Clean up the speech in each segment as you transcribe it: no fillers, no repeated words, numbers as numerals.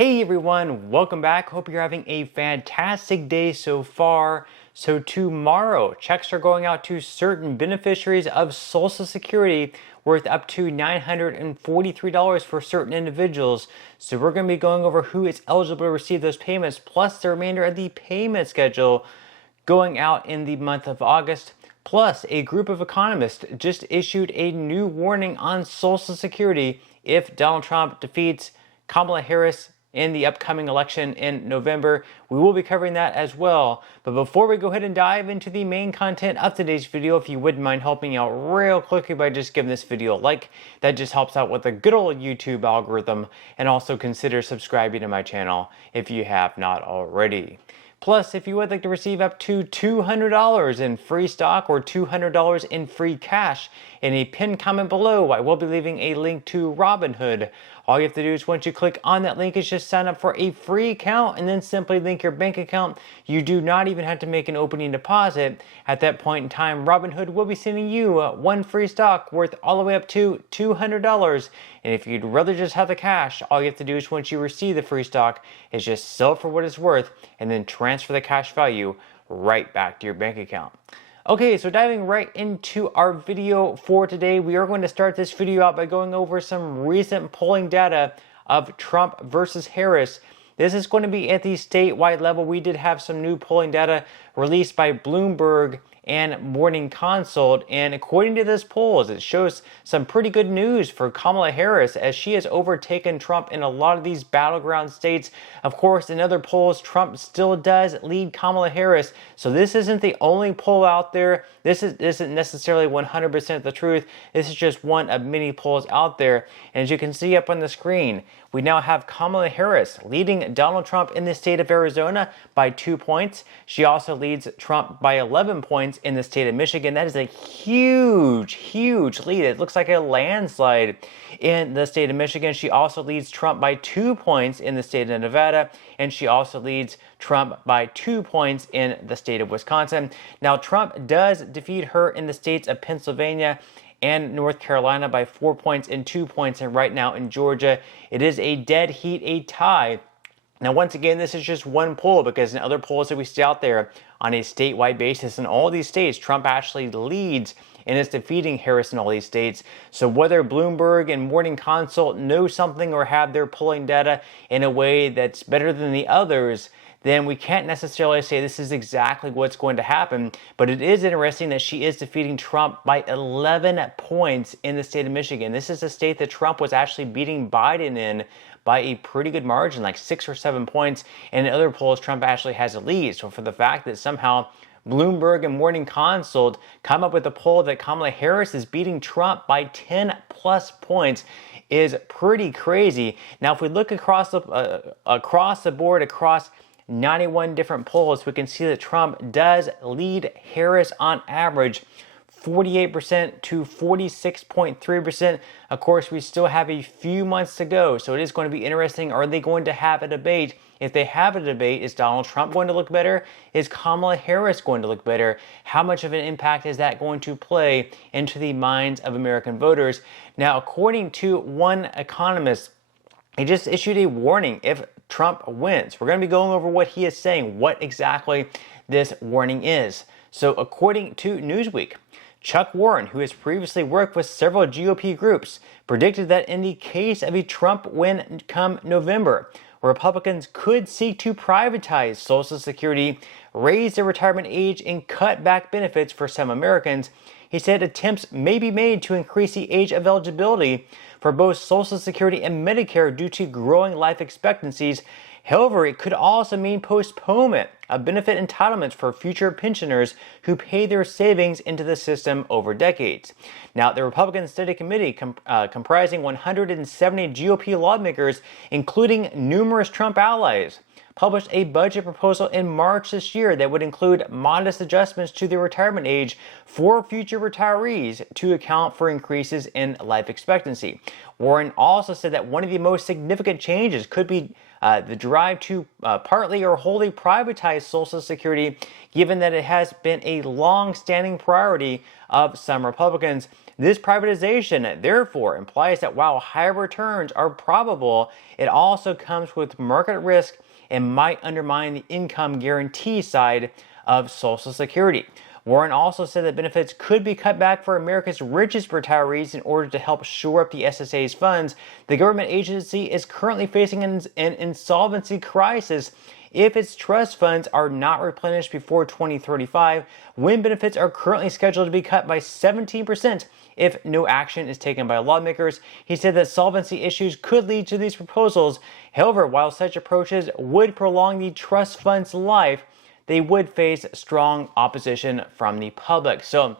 Hey everyone, welcome back. Hope you're having a fantastic day so far. So tomorrow, checks are going out to certain beneficiaries of Social Security worth up to $943 for certain individuals. So we're going to be going over who is eligible to receive those payments, plus the remainder of the payment schedule going out in the month of August. Plus, a group of economists just issued a new warning on Social Security if Donald Trump defeats Kamala Harris in the upcoming election in November. We will be covering that as well. But before we go ahead and dive into the main content of today's video, if you wouldn't mind helping out real quickly by just giving this video a like, that just helps out with the good old YouTube algorithm, and also consider subscribing to my channel if you have not already. Plus, if you would like to receive up to $200 in free stock or $200 in free cash, in a pinned comment below, I will be leaving a link to Robinhood. All you have to do is once you click on that link is just sign up for a free account and then simply link your bank account. You do not even have to make an opening deposit. At that point in time, Robinhood will be sending you one free stock worth all the way up to $200. And if you'd rather just have the cash, all you have to do is once you receive the free stock is just sell it for what it's worth and then transfer the cash value right back to your bank account. Okay, so diving right into our video for today, we are going to start this video out by going over some recent polling data of Trump versus Harris. This is going to be at the statewide level. We did have some new polling data released by Bloomberg and Morning Consult, and according to this polls, it shows some pretty good news for Kamala Harris as she has overtaken Trump in a lot of these battleground states. Of course, in other polls, Trump still does lead Kamala Harris, so this isn't the only poll out there. This isn't necessarily 100% the truth. This is just one of many polls out there, and as you can see up on the screen, we now have Kamala Harris leading Donald Trump in the state of Arizona by 2 points. She also leads Trump by 11 points in the state of Michigan. That is a huge, huge lead. It looks like a landslide in the state of Michigan. She also leads Trump by 2 points in the state of Nevada, and she also leads Trump by 2 points in the state of Wisconsin. Now, Trump does defeat her in the states of Pennsylvania and North Carolina by 4 points and 2 points, and right now in Georgia, it is a dead heat, a tie. Now, once again, this is just one poll because in other polls that we see out there on a statewide basis in all these states, Trump actually leads and is defeating Harris in all these states. So whether Bloomberg and Morning Consult know something or have their polling data in a way that's better than the others, then we can't necessarily say this is exactly what's going to happen. But it is interesting that she is defeating Trump by 11 points in the state of Michigan. This is a state that Trump was actually beating Biden in by a pretty good margin, like 6 or 7 points. And in other polls, Trump actually has a lead. So for the fact that somehow Bloomberg and Morning Consult come up with a poll that Kamala Harris is beating Trump by 10 plus points is pretty crazy. Now, if we look across the board, across 91 different polls, we can see that Trump does lead Harris on average 48% to 46.3%. Of course, we still have a few months to go, so it is going to be interesting. Are they going to have a debate? If they have a debate, is Donald Trump going to look better? Is Kamala Harris going to look better? How much of an impact is that going to play into the minds of American voters? Now, according to one economist, he just issued a warning if Trump wins. We're going to be going over what he is saying, what exactly this warning is. So according to Newsweek, Chuck Warren, who has previously worked with several GOP groups, predicted that in the case of a Trump win come November, Republicans could seek to privatize Social Security, raise the retirement age, and cut back benefits for some Americans. He said attempts may be made to increase the age of eligibility for both Social Security and Medicare due to growing life expectancies. However, it could also mean postponement of benefit entitlements for future pensioners who pay their savings into the system over decades. Now, the Republican Study Committee, comprising 170 GOP lawmakers, including numerous Trump allies, published a budget proposal in March this year that would include modest adjustments to the retirement age for future retirees to account for increases in life expectancy. Warren also said that one of the most significant changes could be the drive to partly or wholly privatize Social Security, given that it has been a long-standing priority of some Republicans. This privatization, therefore, implies that while higher returns are probable, it also comes with market risk and might undermine the income guarantee side of Social Security. Warren also said that benefits could be cut back for America's richest retirees in order to help shore up the SSA's funds. The government agency is currently facing an insolvency crisis if its trust funds are not replenished before 2035, when benefits are currently scheduled to be cut by 17% if no action is taken by lawmakers. He said that solvency issues could lead to these proposals. However, while such approaches would prolong the trust fund's life, they would face strong opposition from the public. So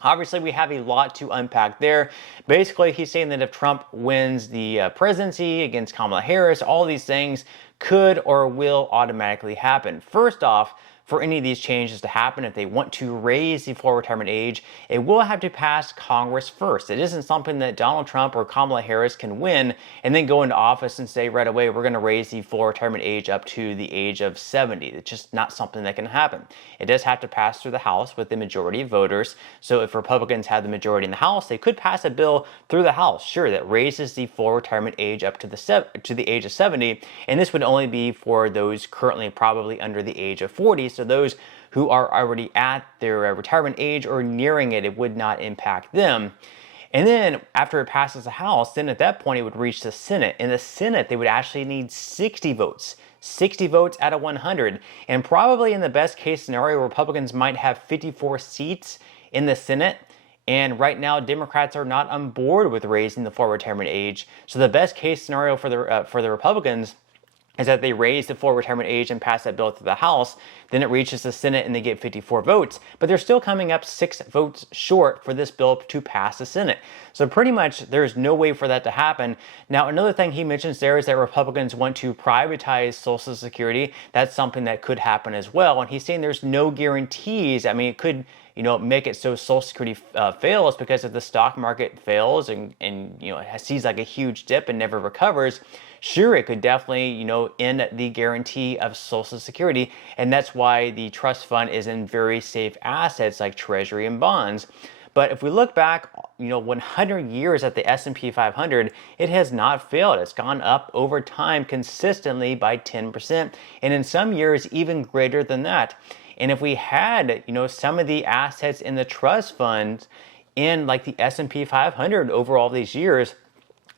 obviously, we have a lot to unpack there. Basically, he's saying that if Trump wins the presidency against Kamala Harris, all these things could or will automatically happen. First off, for any of these changes to happen, if they want to raise the full retirement age, it will have to pass Congress first. It isn't something that Donald Trump or Kamala Harris can win and then go into office and say right away, we're going to raise the full retirement age up to the age of 70. It's just not something that can happen. It does have to pass through the House with the majority of voters. So if Republicans have the majority in the House, they could pass a bill through the House, sure, that raises the full retirement age up to the age of 70. And this would only be for those currently probably under the age of 40. So those who are already at their retirement age or nearing it, it would not impact them. And then after it passes the House, then at that point it would reach the Senate. In the Senate, they would actually need 60 votes. 60 votes out of 100. And probably in the best case scenario, Republicans might have 54 seats in the Senate. And right now, Democrats are not on board with raising the full retirement age. So the best case scenario for the Republicans is that they raise the full retirement age and pass that bill through the House. Then it reaches the Senate and they get 54 votes. But they're still coming up 6 votes short for this bill to pass the Senate. So pretty much there's no way for that to happen. Now, another thing he mentions there is that Republicans want to privatize Social Security. That's something that could happen as well. And he's saying there's no guarantees. I mean, it could make it so Social Security fails, because if the stock market fails and it sees like a huge dip and never recovers, sure, it could definitely, end the guarantee of Social Security. And that's why the trust fund is in very safe assets like Treasury and bonds. But if we look back, 100 years at the S&P 500, it has not failed. It's gone up over time consistently by 10%, and in some years even greater than that. And if we had, some of the assets in the trust funds in like the S&P 500 over all these years,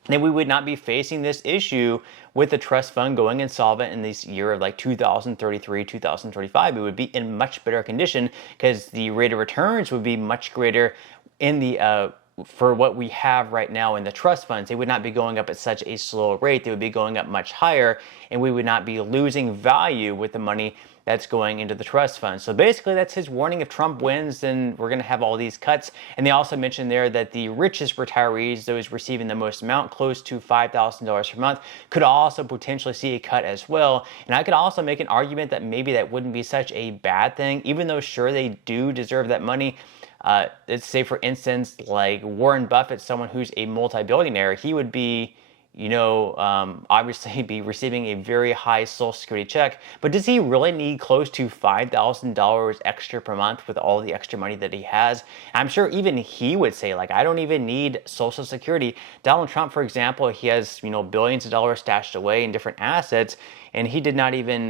then we would not be facing this issue with the trust fund going insolvent in this year of like 2033, 2035. It would be in much better condition because the rate of returns would be much greater in the for what we have right now in the trust funds. They would not be going up at such a slow rate. They would be going up much higher, and we would not be losing value with the money that's going into the trust fund. So basically that's his warning. If Trump wins, then we're going to have all these cuts. And they also mentioned there that the richest retirees, those receiving the most amount, close to $5,000 per month, could also potentially see a cut as well. And I could also make an argument that maybe that wouldn't be such a bad thing, even though sure they do deserve that money. Let's say, for instance, like Warren Buffett, someone who's a multi-billionaire, he would be, obviously be receiving a very high Social Security check. But does he really need close to $5,000 extra per month with all the extra money that he has? I'm sure even he would say, like, I don't even need Social Security. Donald Trump, for example, he has, billions of dollars stashed away in different assets, and he did not even,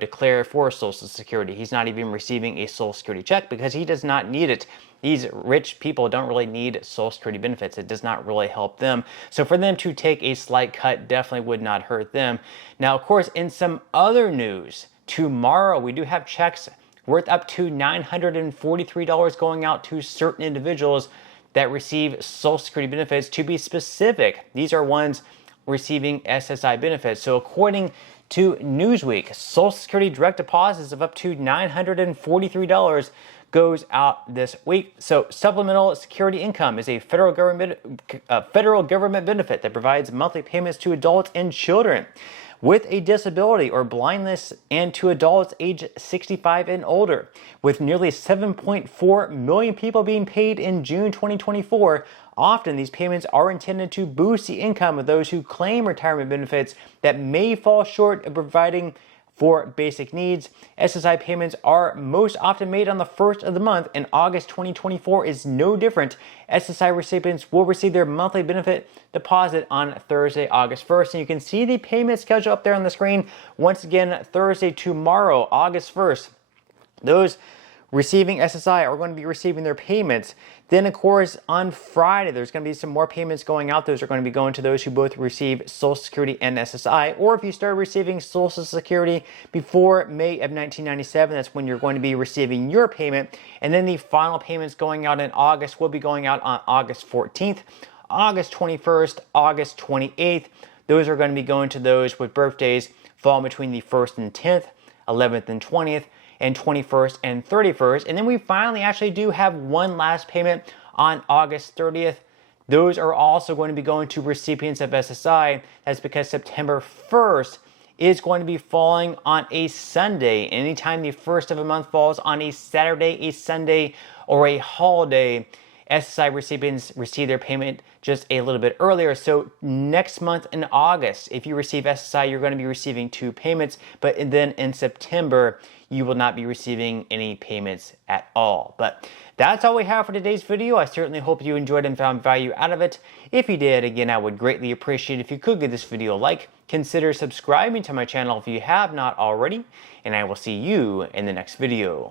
declare for Social Security. He's not even receiving a Social Security check because he does not need it. These rich people don't really need Social Security benefits. It does not really help them. So for them to take a slight cut definitely would not hurt them. Now, of course, in some other news, tomorrow we do have checks worth up to $943 going out to certain individuals that receive Social Security benefits. To be specific, these are ones receiving SSI benefits. So according to Newsweek, Social Security direct deposits of up to $943 goes out this week. So supplemental security income is a federal government benefit that provides monthly payments to adults and children with a disability or blindness, and to adults age 65 and older. With nearly 7.4 million people being paid in June 2024, often these payments are intended to boost the income of those who claim retirement benefits that may fall short of providing for basic needs. SSI payments are most often made on the first of the month, and August 2024 is no different. SSI recipients will receive their monthly benefit deposit on Thursday, August 1st. And you can see the payment schedule up there on the screen. Once again, Thursday, tomorrow, August 1st. Those receiving SSI are going to be receiving their payments. Then, of course, on Friday, there's going to be some more payments going out. Those are going to be going to those who both receive Social Security and SSI. Or if you started receiving Social Security before May of 1997, that's when you're going to be receiving your payment. And then the final payments going out in August will be going out on August 14th, August 21st, August 28th. Those are going to be going to those with birthdays falling between the 1st and 10th, 11th and 20th, and 21st and 31st. And then we finally actually do have one last payment on August 30th. Those are also going to be going to recipients of SSI. That's because September 1st is going to be falling on a Sunday. Anytime the first of a month falls on a Saturday, a Sunday, or a holiday, SSI recipients receive their payment just a little bit earlier. So next month in August, if you receive SSI, you're going to be receiving 2 payments. But then in September, you will not be receiving any payments at all. But that's all we have for today's video. I certainly hope you enjoyed and found value out of it. If you did, again, I would greatly appreciate if you could give this video a like. Consider subscribing to my channel if you have not already. And I will see you in the next video.